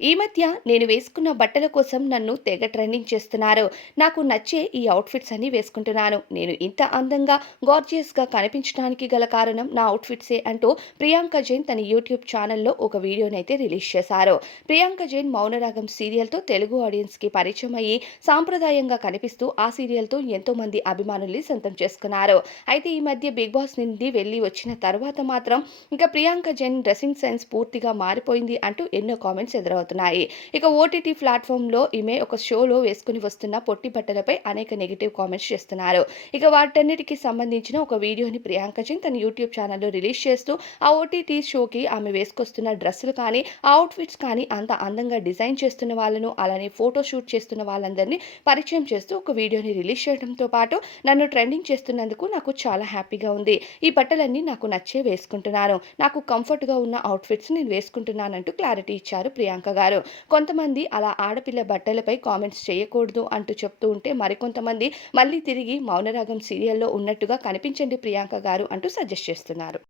ఈ మధ్య నేను వేసుకున్న బట్టల కోసం నన్ను తెగ ట్రెండింగ్ చేస్తున్నారు. నాకు నచ్చే ఈ అవుట్‌ఫిట్స్ అన్నీ వేసుకుంటున్నాను. నేను ఇంత అందంగా, గార్జియస్‌గా కనిపించడానికి గల కారణం నా అవుట్‌ఫిట్సే అంటూ ప్రియాంక జైన్ తన యూట్యూబ్ ఛానెల్‌లో ఒక వీడియోనైతే రిలీజ్ చేశారు. ప్రియాంక జైన్ 'మౌనరాగం' సీరియల్‌తో తెలుగు ఆడియన్స్‌కి పరిచయం అయ్యి, సాంప్రదాయంగా కనిపిస్తూ ఆ సీరియల్‌తో ఎంతోమంది అభిమానుల్ని సొంతం చేసుకున్నారు. అయితే ఈ మధ్య 'బిగ్ బాస్' నుండి వెళ్లి వచ్చిన తర్వాత మాత్రం ఇక ప్రియాంక జైన్ డ్రెసింగ్ సెన్స్ పూర్తిగా మారిపోయింది అంటూ ఎన్నో కామెంట్స్ ఎదురవుతున్నాయి. ఇక ఓటీటీ ప్లాట్‌ఫామ్‌లో ఈమె ఒక షోలో వేసుకొని వస్తున్న పొట్టి బట్టలపై అనేక నెగెటివ్ కామెంట్స్ చేస్తున్నారు. ఇక వాటన్నిటికి సంబంధించిన ఒక వీడియోని ప్రియాంక జైన్ తన యూట్యూబ్ ఛానెల్‌లో రిలీజ్ చేస్తూ ఆ ఓటీటీ షోకి ఆమె వేసుకొస్తున్న డ్రెస్సులు కానీ, ఆ అవుట్‌ఫిట్స్ కానీ అంత అందంగా డిజైన్ చేస్తున్న వాళ్ళను, అలానే ఫోటో షూట్ చేస్తున్న వాళ్ళందరినీ పరిచయం చేస్తూ ఒక వీడియోని రిలీజ్ చేయడంతో పాటు నన్ను ట్రెండింగ్ చేస్తున్నందుకు నాకు చాలా హ్యాపీగా ఉంది. ఈ బట్టలన్నీ నాకు నచ్చే వేసుకుంటున్నాను. నాకు కంఫర్ట్‌గా ఉన్న అవుట్‌ఫిట్స్ నేను వేసుకుంటున్నానంటూ క్లారిటీ ఇచ్చారు ప్రియాంక గారు. కొంతమంది అలా ఆడపిల్ల బట్టలపై కామెంట్స్ చేయకూడదు అంటూ చెప్తూ ఉంటే, మరికొంతమంది మళ్ళీ తిరిగి 'మౌనరాగం' సీరియల్‌లో ఉన్నట్టుగా కనిపించండి ప్రియాంక గారు అంటూ సజెస్ట్ చేస్తున్నారు.